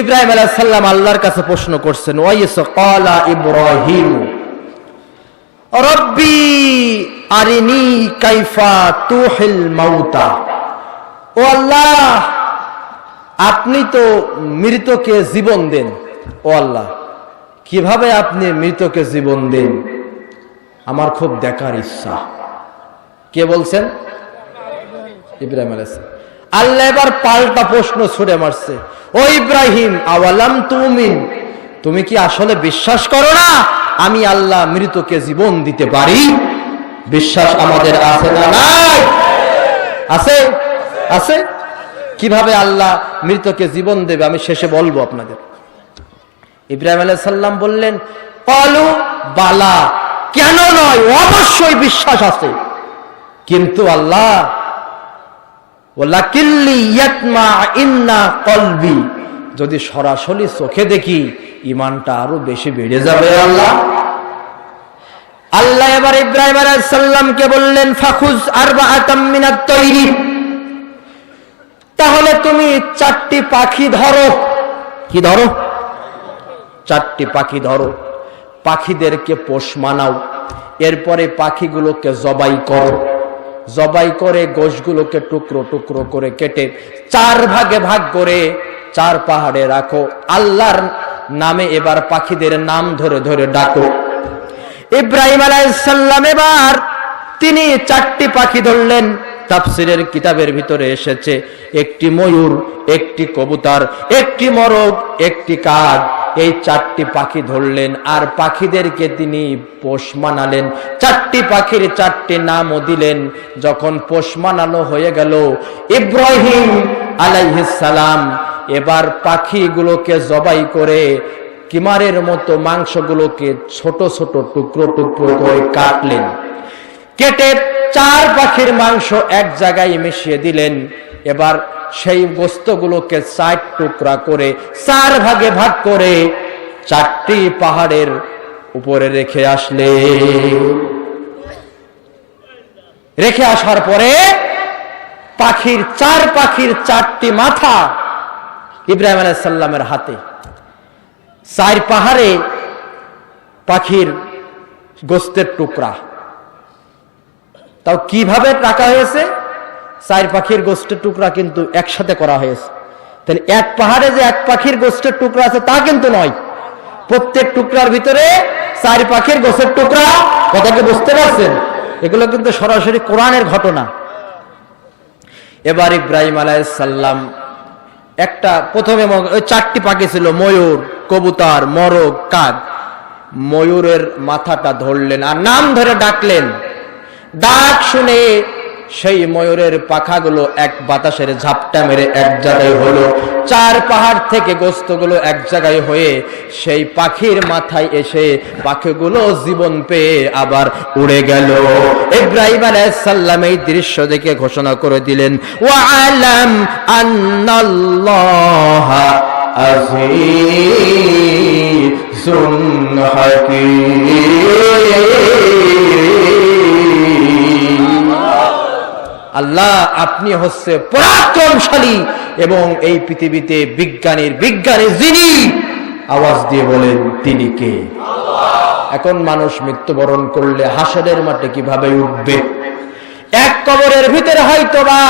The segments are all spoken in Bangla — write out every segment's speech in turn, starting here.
ইব্রাহিম আলাইহিস সালাম আল্লাহর কাছে প্রশ্ন করছেন, ওয়াইস ক্বালা ইব্রাহিম? রব্বি আরিনি কাইফা তুহিল মাউতা। ও আল্লাহ, আপনি তো মৃতকে জীবন দেন। ও আল্লাহ, কীভাবে আপনি মৃতকে জীবন দেন? আমার খুব দেখার ইচ্ছা। কে বলছেন? ইব্রাহিম আল্লাহ এবার পাল্টা প্রশ্ন ছুড়ে মারছে। ও ইব্রাহিম, আওয়ালাম তুমিন? তুমি কি আসলে বিশ্বাস করো না? আমি আল্লাহ মৃতকে জীবন দিতে পারি? বিশ্বাস আমাদের আছে না নাই? আছে? আছে? কীভাবে আল্লাহ মৃতকে জীবন দেবে? আমি শেষে বলব আপনাদের। ইব্রাহিম আলাইহিস সাল্লাম বললেন, কলু বালা কেন নয়? অবশ্যই বিশ্বাস আছে। কিন্তু আল্লাহ যদি সরাসরি চোখে দেখি ইমানটা আরও বেশি বেড়ে যাবে আল্লাহ। আল্লাহ এবার ইব্রাহিম আলাইহিস সালামকে বললেন, ফাখুজ মিনাত তৈরি। তাহলে তুমি চারটি পাখি ধরো। কি ধরো? চারটি পাখি ধরো। পাখিদেরকে পোষ মানাও। এরপরে পাখিগুলোকে জবাই করো। জবাই করে গোশগুলোকে টুকরো টুকরো করে কেটে চার ভাগে ভাগ করে চার পাহাড়ে রাখো। আল্লাহর নামে এবার পাখিদের নাম ধরে ধরে ডাকো। ইব্রাহিম আলাইসাল্লাম এবার তিনি চারটি পাখি ধরলেন। তাফসিরের কিতাবের ভিতরে এসেছে, একটি ময়ূর, একটি কবুতর, একটি মরগ, একটি কাক। এই চারটি পাখি ধরলেন, আর পাখিদেরকে তিনি পোষ মানালেন। চারটি পাখির চারটি নামও দিলেন, যখন পোষ মানানো হয়ে গেল, ইব্রাহিম আলাইহিস সালাম এবার পাখিগুলোকে জবাই করে কিমারের মতো মাংসগুলোকে ছোট ছোট টুকরো টুকরো করে কাটলেন। কেটে চার পাখির মাংস এক জায়গায় মিশিয়ে দিলেন। এবার সেই গোস্তগুলোকে চার টুকরা করে চার ভাগে ভাগ করে চারটি পাহাড়ের উপরে রেখে আসলে। রেখে আসার পরে পাখির চার পাখির চারটি মাথা ইব্রাহিম আলাইসাল্লামের হাতে। চার পাহাড়ে পাখির গোস্তের টুকরা। তাও কীভাবে রাখা হয়েছে? চার পাখির গোস্তের টুকরা কিন্তু একসাথে করা হয়েছে। তাহলে এক পাহাড়ে যে এক পাখির গোস্তের টুকরা আছে, তা কিন্তু নয়। প্রত্যেক টুকরার ভিতরে চার পাখির গোস্তের টুকরা কথাকে বুঝতে পারছেন? এগুলো কিন্তু সরাসরি কোরআনের ঘটনা। এবার ইব্রাহিম আলাইসাল্লাম একটা প্রথমে চারটি পাখি ছিল, ময়ূর, কবুতর, মরগ, কাক। ময়ূরের মাথাটা ধরলেন আর নাম ধরে ডাকলেন। ডাক শুনে সেই ময়ূরের পাখাগুলো এক বাতাসের ঝাপটা মেরে এক জায়গায় হলো চার পাহাড় থেকে গোস্তগুলো এক জায়গায় হয়ে সেই পাখির মাথায় এসে পাখিগুলো জীবন পেয়ে আবার উড়ে গেল। ইব্রাহিম আলাইসাল্লাম এই দৃশ্য দেখে ঘোষণা করে দিলেন, ওয়ালাম আন্নাল্লাহ আজিজুন হাকীম। আল্লাহ আপনি হচ্ছে পরাক্রমশালী এবং এই পৃথিবীতে বিজ্ঞানীর বিজ্ঞানী যিনি আওয়াজ দিয়ে বলেন, তিনি কে? এখন মানুষ মৃত্যুবরণ করলে হাসরের মাঠে কীভাবে উঠবে? এক কবরের ভিতরে হয়তো বা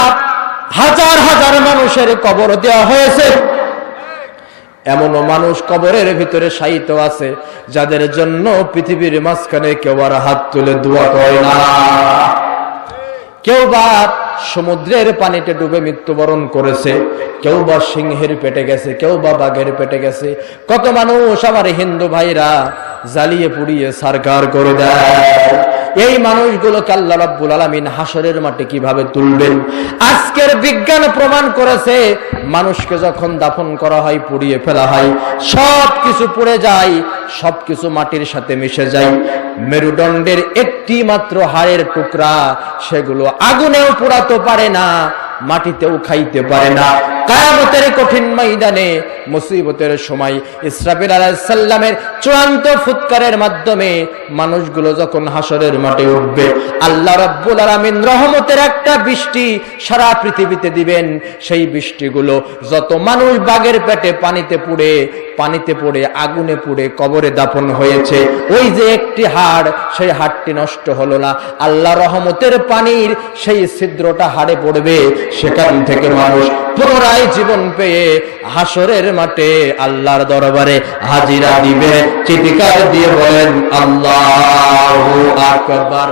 হাজার হাজার মানুষের কবর দেওয়া হয়েছে। এমনও মানুষ কবরের ভিতরে সাহিত্য আছে, যাদের জন্য পৃথিবীর মাঝখানে কেউ আর হাত তুলে দোয়া করে না। কেউ বা সমুদ্রের পানিতে ডুবে মৃত্যুবরণ করেছে, কেউ বা সিংহের পেটে গেছে, কেউ বা বাঘের পেটে গেছে। কত মানুষ আমার হিন্দু ভাইরা জ্বালিয়ে পুড়িয়ে সারকার করে দেয়। এই মানুষগুলোকে আল্লাহ রাব্বুল আলামিন হাসরের মাঠে কীভাবে তুলবেন? আজকের বিজ্ঞান প্রমাণ করেছে, মানুষকে যখন দাফন করা হয়, পুড়িয়ে ফেলা হয় সব কিছু পুড়ে যায় সব কিছু মাটির সাথে মিশে যায়। মেরুদণ্ডের একটি মাত্র হাড়ের টুকরা, সেগুলো আগুনেও পোড়াতে পারে না, মাটিতেও খাইতে পারে না। কায়ামতের কঠিন ময়দানে মুসিবতের সময় ইসরাফিল আলাইসাল্লামের চূড়ান্ত ফুৎকারের মাধ্যমে মানুষগুলো যখন হাসরের মাঠে উঠবে, আল্লাহ রাব্বুল আলামিন রহমতের একটা বৃষ্টি সারা পৃথিবীতে দিবেন। সেই বৃষ্টিগুলো যত মানুষ বাগের পেটে পানিতে পুড়ে, পানিতে পড়ে, আগুনে পুড়ে কবরে দাফন হয়েছে, ওই যে একটি হাড়, সেই হাড়টি নষ্ট হলো না। আল্লাহ রহমতের পানির সেই ছিদ্রটা হাড়ে পড়বে, সেখান থেকে মানুষ পুনরায় জীবন পেয়ে হাসরের মাঠে আল্লাহর দরবারে হাজিরা দিবে। চিৎকার দিয়ে বলেন আল্লাহ আকবার।